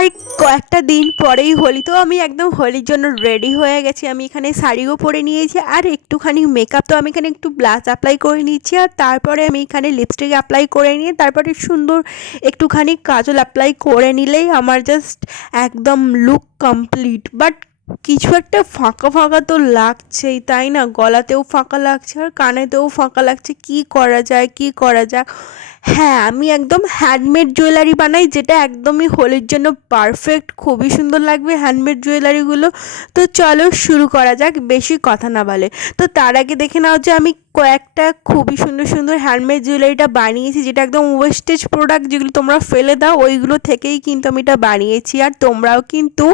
আর কয়েকটা দিন পরেই হোলি, তো আমি একদম হোলির জন্য রেডি হয়ে গেছি। আমি এখানে শাড়িও পরে নিয়েছি আর একটুখানি মেকআপ তো আমি এখানে একটু ব্লাশ অ্যাপ্লাই করে নিচ্ছি আর তারপরে আমি এখানে লিপস্টিক অ্যাপ্লাই করে নিয়ে তারপরে সুন্দর একটুখানি কাজল অ্যাপ্লাই করে নিলেই আমার জাস্ট একদম লুক কমপ্লিট বাট কিছু একটা ফাঁকা ফাঁকা তো লাগছেই, তাই না? গলাতেও ফাঁকা লাগছে আর কানেতেও ফাঁকা লাগছে। কি করা যায়, কি করা যায়? হ্যাঁ আমি একদম হ্যান্ডমেড জুয়েলারি বানাই, যেটা একদমই হোলির জন্য পারফেক্ট খুবই সুন্দর লাগবে হ্যান্ডমেড জুয়েলারিগুলো তো চলো শুরু করা যাক, বেশি কথা না বলে। তো তার আগে দেখে নাও যে আমি কয়েকটা খুবই সুন্দর সুন্দর হ্যান্ডমেড জুয়েলারিটা বানিয়েছি, যেটা একদম ওয়েস্টেজ প্রোডাক্ট যেগুলো তোমরা ফেলে দাও, ওইগুলো থেকেই কিন্তু আমি এটা বানিয়েছি। আর তোমরাও কিন্তু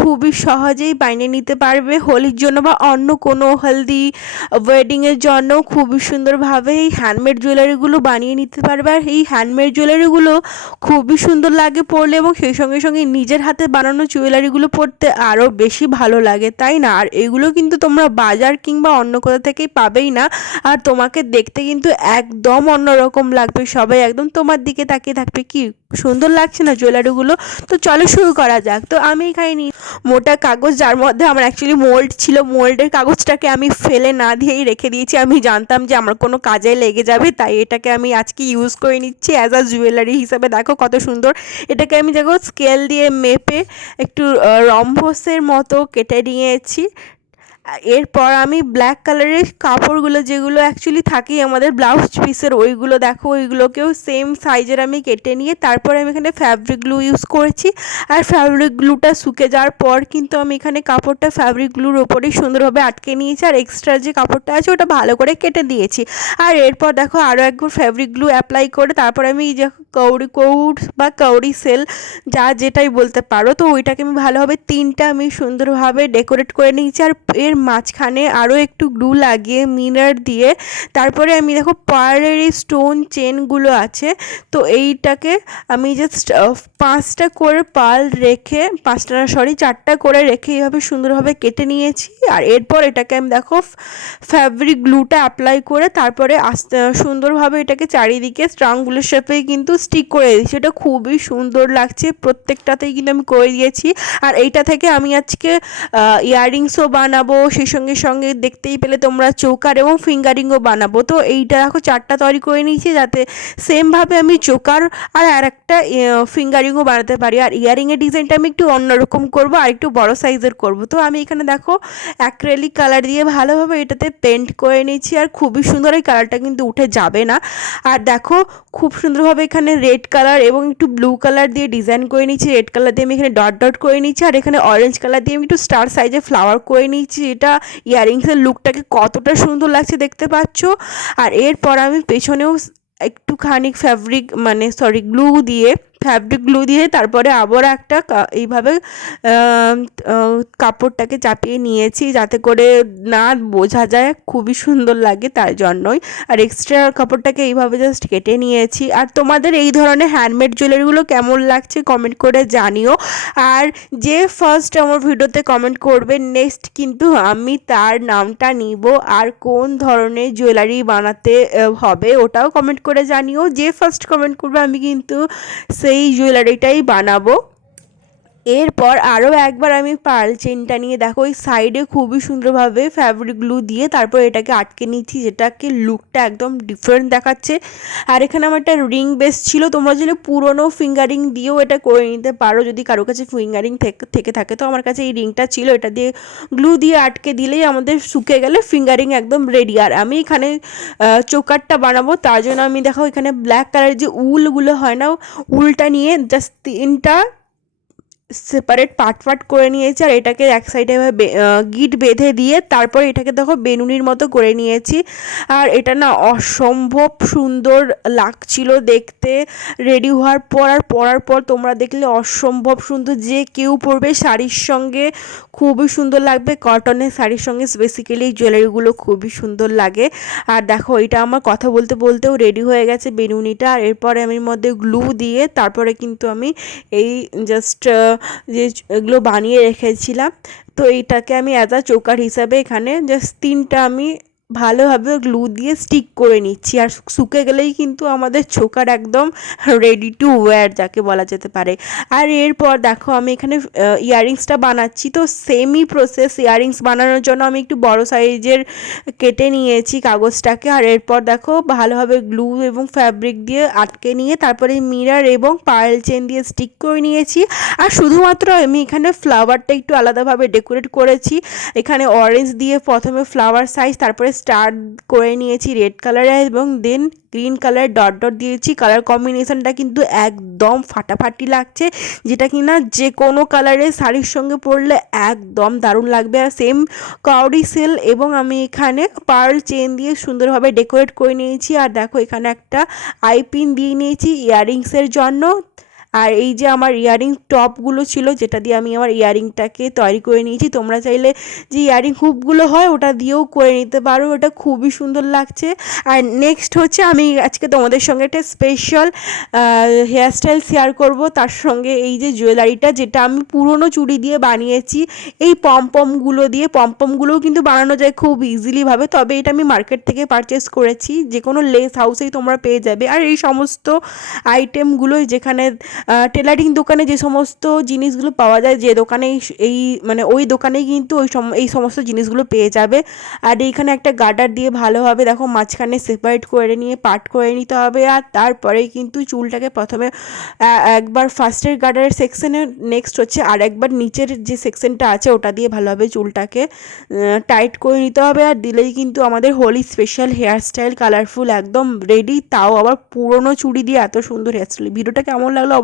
খুবই সহজেই বানিয়ে নিতে পারবে হোলির জন্য বা অন্য কোনো হলদি ওয়েডিংয়ের জন্য খুবই সুন্দরভাবে এই হ্যান্ডমেড জুয়েলারিগুলো বানিয়ে নিতে পারবে। আর এই হ্যান্ডমেড জুয়েলারিগুলো খুবই সুন্দর লাগে পরলে এবং সেই সঙ্গে সঙ্গে নিজের হাতে বানানো জুয়েলারিগুলো পরতে আরও বেশি ভালো লাগে, তাই না? আর এগুলো কিন্তু তোমরা বাজার কিংবা অন্য কোথা থেকেই পাবেই না। আর তোমাকে দেখতে কিন্তু একদম অন্যরকম লাগবে। সবাই একদম তোমার দিকে তাকিয়ে থাকবে। কি সুন্দর লাগছে না জুয়েলারিগুলো? তো চলো শুরু করা যাক। তো আমি নিই মোটা কাগজ, যার মধ্যে আমার অ্যাকচুয়ালি মোল্ড ছিল। মোল্ডের কাগজটাকে আমি ফেলে না দিয়েই রেখে দিয়েছি। আমি জানতাম যে আমার কোনো কাজে লেগে যাবে, তাই এটাকে আমি আজকে ইউজ করে নিচ্ছি অ্যাজ আ জুয়েলারি হিসাবে। দেখো কত সুন্দর। এটাকে আমি দেখো স্কেল দিয়ে মেপে একটু রম্ভসের মতো কেটে নিয়েছি। এরপর আমি ব্ল্যাক কালারের কাপড়গুলো যেগুলো অ্যাকচুয়ালি থাকেই আমাদের ব্লাউজ পিসের ওইগুলো দেখো, ওইগুলোকেও সেম সাইজের আমি কেটে নিয়ে তারপরে আমি এখানে ফ্যাব্রিক গ্লু ইউজ করেছি। আর ফ্যাব্রিক গ্লুটা শুকে যাওয়ার পর কিন্তু আমি এখানে কাপড়টা ফ্যাব্রিক গ্লুর ওপরেই সুন্দরভাবে আটকে নিয়েছি আর এক্সট্রা যে কাপড়টা আছে ওটা ভালো করে কেটে দিয়েছি। আর এরপর দেখো আরও একবার ফ্যাব্রিক গ্লু অ্যাপ্লাই করে তারপর আমি যে কৌড়ি কৌড় বা কৌড়ি সেল, যা যেটাই বলতে পারো। তো ওইটাকে আমি ভালোভাবে তিনটা আমি সুন্দরভাবে ডেকোরেট করে নিয়েছি। আর এর মাঝখানে আরও একটু গ্লু লাগিয়ে মিনার দিয়ে, তারপরে আমি দেখো পার্লের এই স্টোন চেনগুলো আছে, তো এইটাকে আমি জাস্ট পাঁচটা করে পাল রেখে, পাঁচটা না সরি চারটা করে রেখে এইভাবে সুন্দরভাবে কেটে নিয়েছি। আর এরপর এটাকে আমি দেখো ফ্যাব্রিক গ্লুটা অ্যাপ্লাই করে তারপরে আস্তে, সুন্দরভাবে এটাকে চারিদিকে স্ট্রাংগুলোর সাথে কিন্তু স্টিক করে দিয়েছি। এটা খুবই সুন্দর লাগছে। প্রত্যেকটাতেই কিন্তু আমি করে দিয়েছি। আর এইটা থেকে আমি আজকে ইয়াররিংসও বানাবো। সেই সঙ্গে সঙ্গে দেখতেই পেলে তোমরা চৌকার এবং ফিঙ্গারিংও বানাবো। তো এইটা দেখো, চারটা তৈরি করে নিয়েছি যাতে সেমভাবে আমি চোকার আর আর একটা ফিঙ্গারিংও বানাতে পারি। আর ইয়ারিংয়ের ডিজাইনটা আমি একটু অন্যরকম করব আর একটু বড় সাইজের করব। তো আমি এখানে দেখো, অ্যাক্রেলিক কালার দিয়ে ভালোভাবে এটাতে পেন্ট করে নিয়েছি। আর খুবই সুন্দর এই কালারটা কিন্তু উঠে যাবে না। আর দেখো, খুব সুন্দরভাবে এখানে রেড কালার এবং একটু ব্লু কালার দিয়ে ডিজাইন করে নিচ্ছি রেড কালার দিয়ে আমি এখানে ডট ডট করে নিচ্ছি আর এখানে অরেঞ্জ কালার দিয়ে আমি একটু স্টার সাইজে ফ্লাওয়ার করে নিচ্ছি এটা ইয়ারিংসের লুকটাকে কতটা সুন্দর লাগছে দেখতে পাচ্ছ। আর এরপর আমি পেছনেও একটুখানি ফ্যাব্রিক মানে সরি গ্লু দিয়ে ফ্যাব্রিক গ্লু দিয়ে তারপরে আবার একটা এইভাবে কাপড়টাকে চাপিয়ে নিয়েছি যাতে করে না বোঝা যায় খুবই সুন্দর লাগে তার জন্যই। আর এক্সট্রা কাপড়টাকে এইভাবে জাস্ট কেটে নিয়েছি। আর তোমাদের এই ধরনের হ্যান্ডমেড জুয়েলারিগুলো কেমন লাগছে কমেন্ট করে জানিও। আর যে ফার্স্ট আমার ভিডিওতে কমেন্ট করবে নেক্সট কিন্তু আমি তার নামটা নিব। আর কোন ধরনের জুয়েলারি বানাতে হবে ওটাও কমেন্ট করে জানিও। যে ফার্স্ট কমেন্ট করবে, আমি কিন্তু সেই জুয়েলারিটাই বানাবো। এরপর আরও একবার আমি পার্ল চেনটা নিয়ে দেখো ওই সাইডে খুবই সুন্দরভাবে ফ্যাব্রিক গ্লু দিয়ে তারপর এটাকে আটকে নিচ্ছি, যেটাকে লুকটা একদম ডিফারেন্ট দেখাচ্ছে। আর এখানে আমার একটা রিং বেস ছিল, তোমরা যদি পুরনো ফিঙ্গারিং দিয়েও এটা করে নিতে পারো, যদি কারও কাছে ফিঙ্গারিং থেকে থাকে। তো আমার কাছে এই রিংটা ছিল, এটা দিয়ে গ্লু দিয়ে আটকে দিলেই আমাদের শুকে গেলে ফিঙ্গারিং একদম রেডি আর আমি এখানে চোকারটা বানাবো, তার জন্য আমি দেখো এখানে ব্ল্যাক কালারের যে উলগুলো হয় না, উলটা নিয়ে জাস্ট তিনটা সেপারেট পার্ট পার্ট করে নিয়েছি আর এটাকে এক সাইডে এভাবে গিট বেঁধে দিয়ে তারপর এটাকে দেখো বেনুনির মতো করে নিয়েছি। আর এটা না অসম্ভব সুন্দর লাগছিল দেখতে। রেডি হওয়ার পর আর পরার পর তোমরা দেখলে অসম্ভব সুন্দর যে কেউ পরবে শাড়ির সঙ্গে খুবই সুন্দর লাগবে। কটনের শাড়ির সঙ্গে বেসিক্যালি জুয়েলারিগুলো খুবই সুন্দর লাগে। আর দেখো এটা আমার কথা বলতে বলতেও রেডি হয়ে গেছে বেনুনিটা। আর এরপরে আমি মধ্যে গ্লু দিয়ে তারপরে কিন্তু আমি এই জাস্ট যে এগুলো বানিয়ে রেখেছিলাম। তো এইটাকে আমি অ্যাজ আ চোকার হিসাবে এখানে জাস্ট তিনটা আমি ভালোভাবে গ্লু দিয়ে স্টিক করে নিচ্ছি। আর শুকে গেলেই কিন্তু আমাদের ছোকার একদম রেডি টু ওয়্যার যাকে বলা যেতে পারে। আর এরপর দেখো আমি এখানে ইয়াররিংসটা বানাচ্ছি। তো সেমই প্রসেস ইয়াররিংস বানানোর জন্য আমি একটু বড় সাইজের কেটে নিয়েছি কাগজটাকে। আর এরপর দেখো ভালোভাবে গ্লু এবং ফ্যাব্রিক দিয়ে আটকে নিয়ে তারপরে মিরার এবং পার্ল চেন দিয়ে স্টিক করে নিয়েছি। আর শুধুমাত্র আমি এখানে ফ্লাওয়ারটা একটু আলাদাভাবে ডেকোরেট করেছি। এখানে অরেঞ্জ দিয়ে প্রথমে ফ্লাওয়ার সাইজ তারপরে স্টার করে নিয়েছি রেড কালারে এবং then green colour dot dot দিয়েছি। কালার কম্বিনেশনটা কিন্তু একদম ফাটাফাটি লাগছে, যেটা কিনা যে কোনো কালারের শাড়ির সঙ্গে পরলে একদম দারুণ লাগবে। আর সেম কাউরি সেল এবং আমি এখানে পার্ল চেন দিয়ে সুন্দরভাবে ডেকোরেট করে নিয়েছি। আর দেখো এখানে একটা আইপিন দিয়ে নিয়েছি ইয়াররিংসের জন্য। আর এই যে আমার ইয়ারিং টপগুলো ছিল, যেটা দিয়ে আমি আমার ইয়ারিংটাকে তৈরি করে নিয়েছি, তোমরা চাইলে যে ইয়ারিং হুপগুলো হয়, ওটা দিয়েও করে নিতে পারো, ওটা খুবই সুন্দর লাগছে। আর নেক্সট হচ্ছে, আমি আজকে তোমাদের সঙ্গে একটা স্পেশাল হেয়ারস্টাইল শেয়ার করব, তার সঙ্গে এই যে জুয়েলারিটা যেটা আমি পুরনো চুড়ি দিয়ে বানিয়েছি, এই পমপমগুলো দিয়ে পমপমগুলোও কিন্তু বানানো যায় খুব ইজিলিভাবে তবে এটা আমি মার্কেট থেকে পারচেস করেছি যে কোনো লেস হাউসেই তোমরা পেয়ে যাবে। আর এই সমস্ত আইটেমগুলোই যেখানে টেলারিং দোকানে যে সমস্ত জিনিসগুলো পাওয়া যায়, যে দোকানে এই মানে ওই দোকানেই কিন্তু ওই এই সমস্ত জিনিসগুলো পেয়ে যাবে। আর এইখানে একটা গার্ডার দিয়ে ভালোভাবে দেখো মাঝখানে সেপারেট করে নিয়ে পাট করে নিতে হবে। আর তারপরেই কিন্তু চুলটাকে প্রথমে একবার ফার্স্টের গার্ডারের সেকশনে নেক্সট হচ্ছে আর একবার নিচের যে সেকশনটা আছে, ওটা দিয়ে ভালোভাবে চুলটাকে টাইট করে নিতে হবে। আর দিলেই কিন্তু আমাদের হোলি স্পেশাল হেয়ারস্টাইল কালারফুল একদম রেডি তাও আবার পুরনো চুড়ি দিয়ে এত সুন্দর হেয়ারস্টাইল ভিডিওটা কেমন লাগল